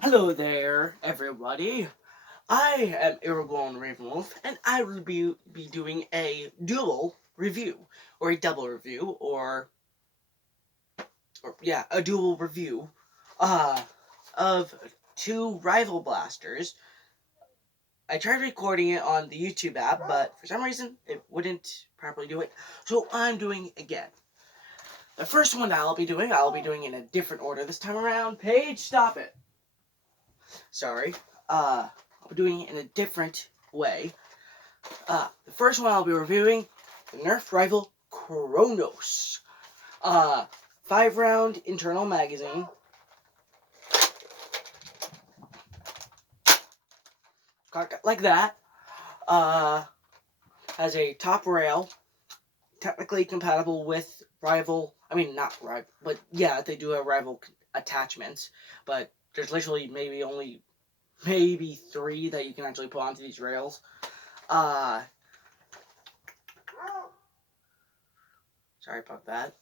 Hello there, everybody. I am Aragorn Ravenwolf, and I will be doing a dual review, or a double review, or yeah, a dual review, uh, of two rival blasters. I tried recording it on the YouTube app, but for some reason it wouldn't properly do it, so I'm doing it again. The first one I'll be doing in a different order this time around. Paige, stop it. Sorry. I'll be doing it in a different way. The first one I'll be reviewing, the Nerf rival Kronos. 5-round internal magazine. Like that. Has a top rail. Technically compatible with rival. I mean, not rival, but yeah, they do have rival attachments. But there's literally maybe 3 that you can actually put onto these rails. Sorry about that.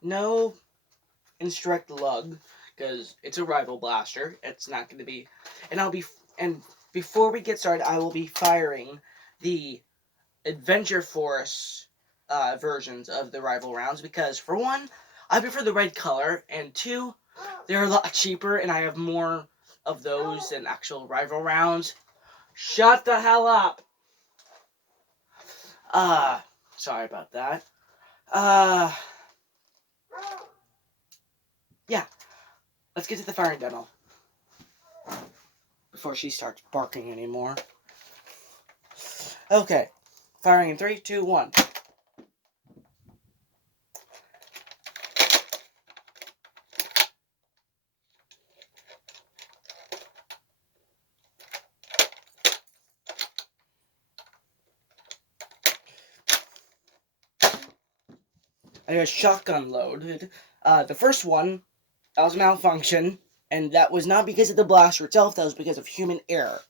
No instruct lug because it's a rival blaster. It's not going to be, and before we get started, I will be firing the Adventure Force versions of the rival rounds because for one, I prefer the red color, and 2, they're a lot cheaper, and I have more of those than actual rival rounds. Shut the hell up. Sorry about that. Yeah. Let's get to the firing demo before she starts barking anymore. Okay. Firing in 3, 2, 1. I got shotgun loaded. The first one, that was a malfunction, and that was not because of the blaster itself, that was because of human error.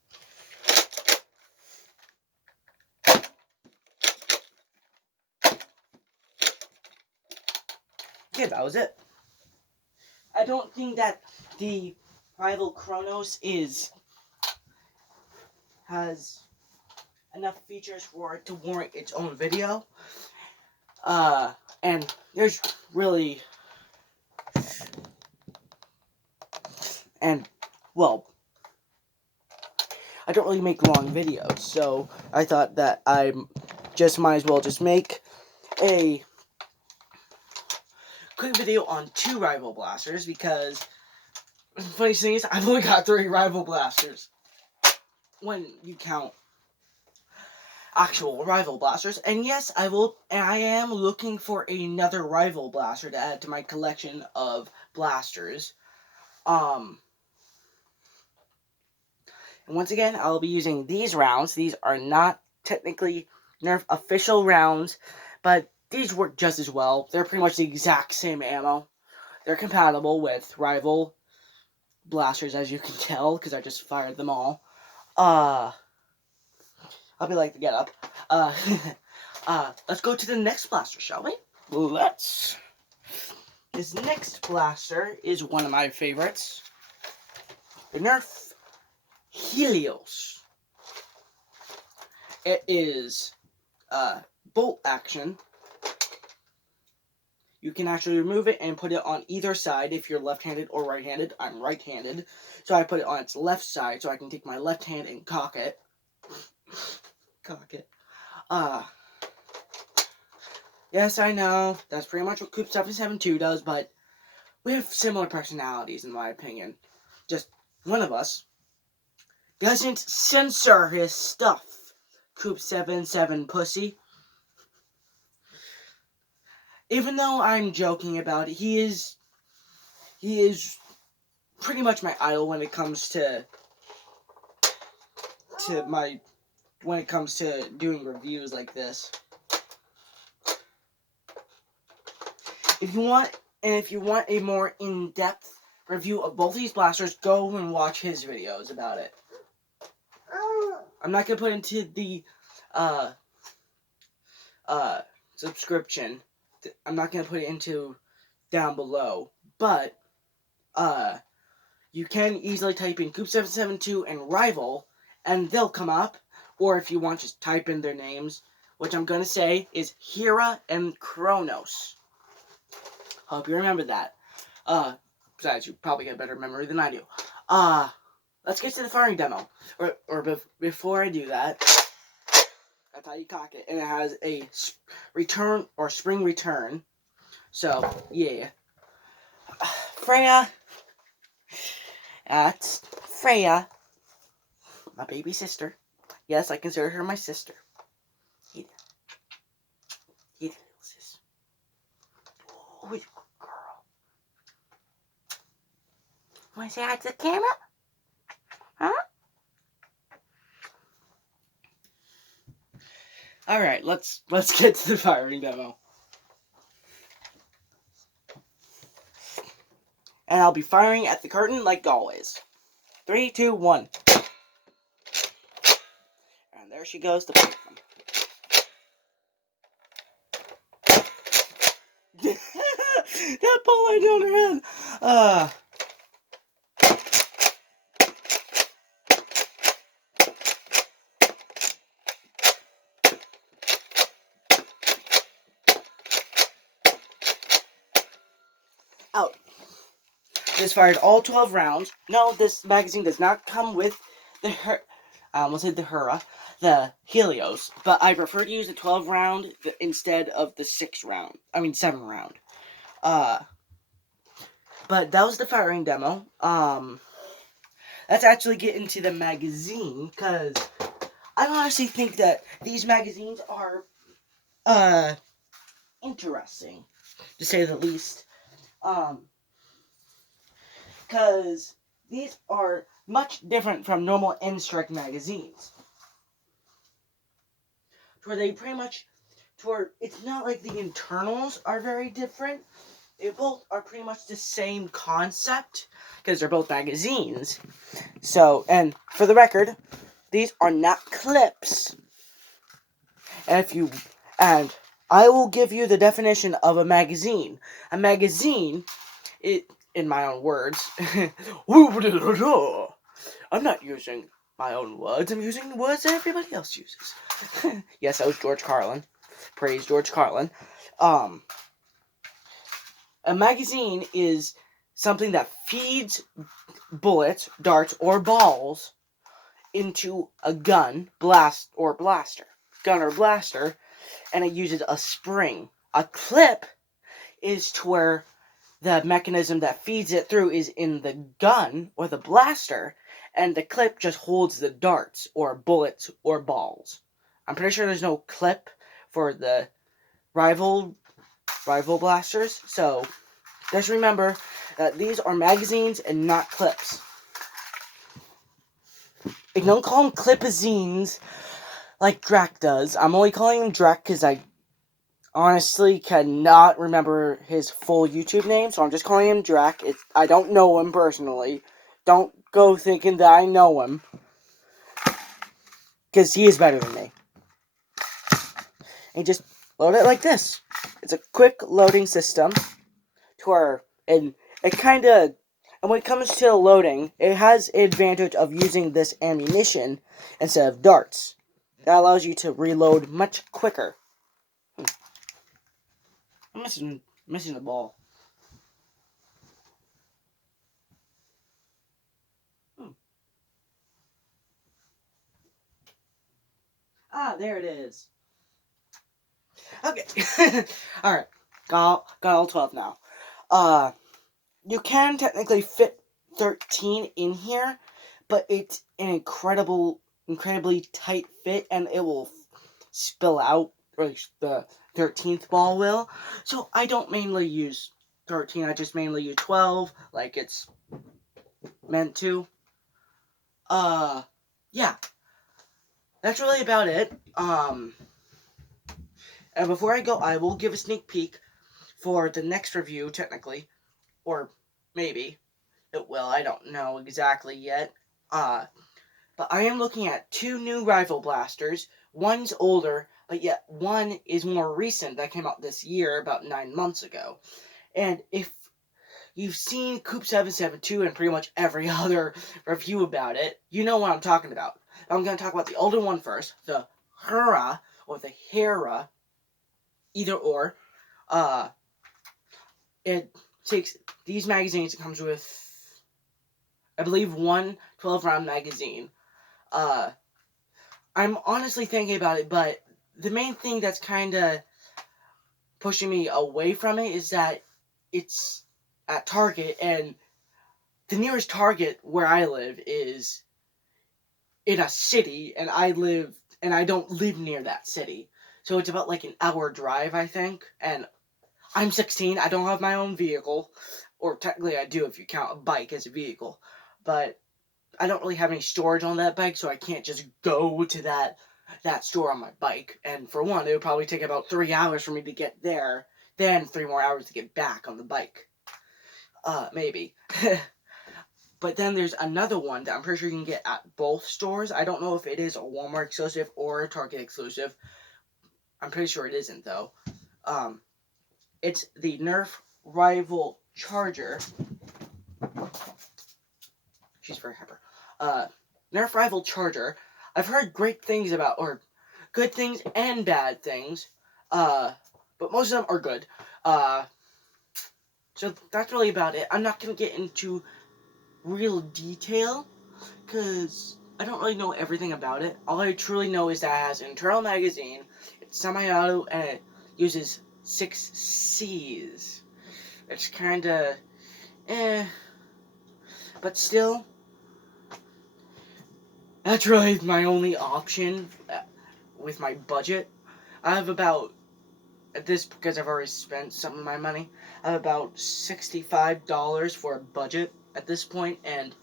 Okay, that was it. I don't think that the rival Kronos has enough features for it to warrant its own video. And there's really, and well, I don't really make long videos, so I thought that I just might as well just make a quick video on 2 rival blasters because the funny thing is I've only got 3 rival blasters when you count actual rival blasters. And yes, I am looking for another rival blaster to add to my collection of blasters. And once again, I'll be using these rounds. These are not technically Nerf official rounds, but these work just as well. They're pretty much the exact same ammo. They're compatible with rival blasters, as you can tell, because I just fired them all. I'll be like the get up. Let's go to the next blaster, shall we? Let's. This next blaster is one of my favorites. The Nerf Helios. It is bolt action. You can actually remove it and put it on either side if you're left-handed or right-handed. I'm right-handed, so I put it on its left side so I can take my left hand and cock it. Yes, I know, that's pretty much what Coop 772 does, but we have similar personalities, in my opinion. Just one of us doesn't censor his stuff. Coop 77 pussy. Even though I'm joking about it, he is pretty much my idol when it comes to doing reviews like this. If you want a more in-depth review of both these blasters, go and watch his videos about it. I'm not gonna put into the subscription. I'm not gonna put it into down below, but You can easily type in Coop772 and Rival, and they'll come up. Or if you want, just type in their names, which I'm going to say is Hera and Kronos. Hope you remember that. Besides, you probably get better memory than I do. Let's get to the firing demo. Before I do that, that's how you cock it. And it has a return or spring return. So, yeah. Freya. That's Freya. My baby sister. Yes, I consider her my sister. Hit it, sis. Oh, good girl. Want to say hi to the camera? Huh? Alright, let's get to the firing demo. And I'll be firing at the curtain like always. 3, 2, 1. And there she goes to pick them. That ball right on her head. Out. This fired all 12 rounds. No, this magazine does not come with the helios, but I prefer to use the 12 round instead of the 7 round. But that was the firing demo. Let's actually get into the magazine, because I honestly think that these magazines are interesting, to say the least. Because these are much different from normal N-Strike magazines. Where they pretty much, it's not like the internals are very different. They both are pretty much the same concept, because they're both magazines. So, and for the record, these are not clips. And I will give you the definition of a magazine. A magazine, in my own words, I'm not using my own words, I'm using the words that everybody else uses. Yes, that was George Carlin. Praise George Carlin. A magazine is something that feeds bullets, darts, or balls into a gun, blaster, and it uses a spring. A clip is to where the mechanism that feeds it through is in the gun or the blaster, and the clip just holds the darts or bullets or balls. I'm pretty sure there's no clip for the rival blasters, so just remember that these are magazines and not clips. And don't call them clipazines like Drac does. I'm only calling him Drac because I honestly cannot remember his full YouTube name, so I'm just calling him Drac. I don't know him personally. Don't go thinking that I know him, because he is better than me. And just load it like this. It's a quick loading system to where, and when it comes to loading, it has the advantage of using this ammunition instead of darts. That allows you to reload much quicker. I'm missing the ball. Ah, there it is. Okay. Alright. Got all 12 now. You can technically fit 13 in here, but it's an incredibly tight fit, and it will spill out, or the 13th ball will. So I don't mainly use 13, I just mainly use 12, like it's meant to. Yeah. That's really about it. And before I go, I will give a sneak peek for the next review, technically. Or maybe it will, I don't know exactly yet. But I am looking at 2 new rival blasters. One's older, but yet one is more recent, that came out this year, about 9 months ago. And if you've seen Coop 772 and pretty much every other review about it. You know what I'm talking about. I'm going to talk about the older one first, the Hera, or the Hera, either or. It takes these magazines. It comes with, I believe, one 12-round magazine. I'm honestly thinking about it, but the main thing that's kind of pushing me away from it is that it's at Target, and the nearest Target where I live is in a city, and I don't live near that city. So it's about like an hour drive, I think, and I'm 16, I don't have my own vehicle, or technically I do if you count a bike as a vehicle, but I don't really have any storage on that bike, so I can't just go to that store on my bike. And for one, it would probably take about 3 hours for me to get there, then 3 more hours to get back on the bike. Maybe. But then there's another one that I'm pretty sure you can get at both stores. I don't know if it is a Walmart exclusive or a Target exclusive. I'm pretty sure it isn't, though. It's the Nerf Rival Charger. She's very hyper. Nerf Rival Charger. I've heard great things about, or good things and bad things. But most of them are good. So that's really about it. I'm not going to get into real detail, because I don't really know everything about it. All I truly know is that it has an internal magazine, it's semi-auto, and it uses 6 C's. It's kinda but still, that's really my only option with my budget. I have about, at this, because I've already spent some of my money, I have about $65 for a budget at this point, and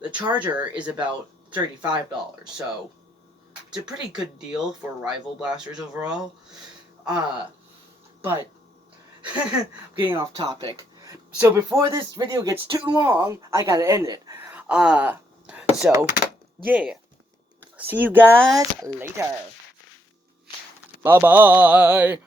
the charger is about $35, so it's a pretty good deal for rival blasters overall. But getting off topic. So before this video gets too long, I gotta end it. So yeah. See you guys later. Bye bye.